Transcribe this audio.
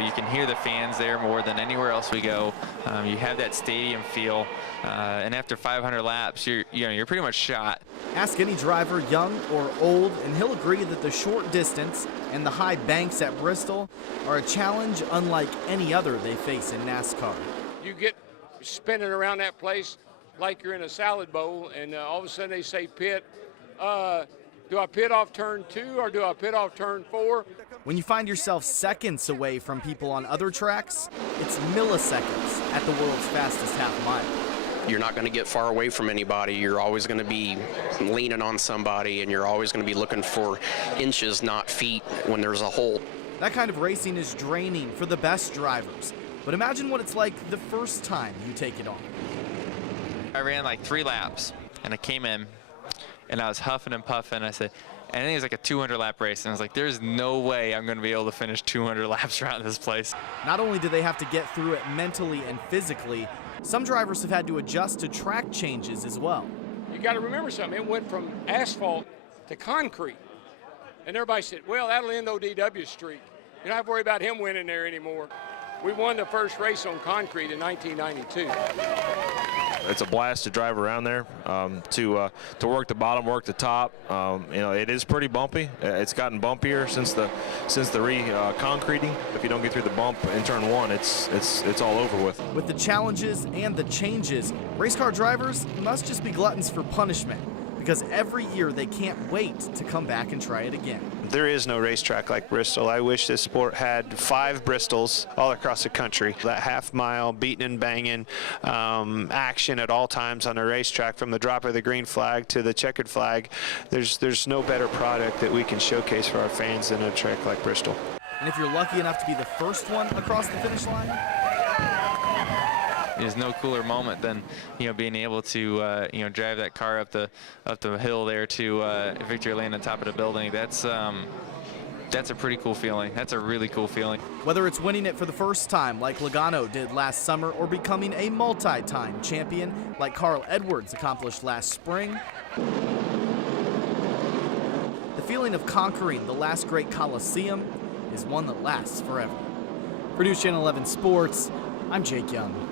You can hear the fans there more than anywhere else we go. You have that stadium feel, and after 500 laps, you're pretty much shot. Ask any driver, young or old, and he'll agree that the short distance and the high banks at Bristol are a challenge unlike any other they face in NASCAR. You get spinning around that place like you're in a salad bowl, and all of a sudden they say pit. Do I pit off turn 2 or do I pit off turn 4? When you find yourself seconds away from people on other tracks, it's milliseconds at the world's fastest half mile. You're not going to get far away from anybody. You're always going to be leaning on somebody, and you're always going to be looking for inches, not feet, when there's a hole. That kind of racing is draining for the best drivers. But imagine what it's like the first time you take it on. I ran like 3 laps, and I came in, and I was huffing and puffing. I said, and I think it was like a 200-lap race, and I was like, there's no way I'm going to be able to finish 200 laps around this place. Not only do they have to get through it mentally and physically, some drivers have had to adjust to track changes as well. You got to remember something. It went from asphalt to concrete. And everybody said, well, that'll end ODW's streak. You don't have to worry about him winning there anymore. We won the first race on concrete in 1992. It's a blast to drive around there, to work the bottom, work the top. It is pretty bumpy. It's gotten bumpier since the concreting. If you don't get through the bump in turn 1, it's all over with. With the challenges and the changes, race car drivers must just be gluttons for punishment, because every year they can't wait to come back and try it again. There is no racetrack like Bristol. I wish this sport had 5 Bristols all across the country. That half mile, beating and banging, action at all times on a racetrack, from the drop of the green flag to the checkered flag. There's no better product that we can showcase for our fans than a track like Bristol. And if you're lucky enough to be the first one across the finish line, There's no cooler moment than being able to drive that car up the hill there to victory lane on top of the building. That's a pretty cool feeling. That's a really cool feeling. Whether it's winning it for the first time like Logano did last summer, or becoming a multi-time champion like Carl Edwards accomplished last spring, the feeling of conquering the Last Great Colosseum is one that lasts forever. For News Channel 11 Sports, I'm Jake Young.